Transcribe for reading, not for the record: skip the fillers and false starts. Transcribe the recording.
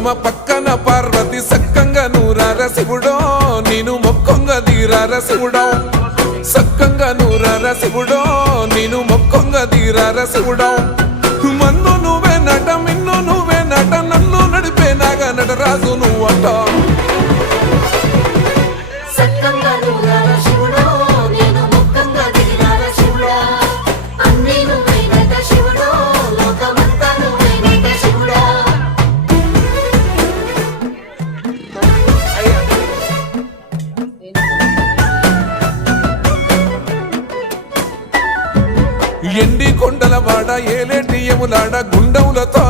పోచమ్మ పక్కన పార్వతి సక్కంగా నూరార శివుడో నేను మొక్కంగా తీరార శివుడో సక్కంగా నూరార శివుడో నేను మొక్కంగా తీరార శివుడో మన్ను నువ్వే నట మిన్ను నువ్వే నట నన్ను నడిపే నాగా నటరాజు నువ్వట ఎండి కొండల వాడ ఏలేటి యములాడ గుండములతో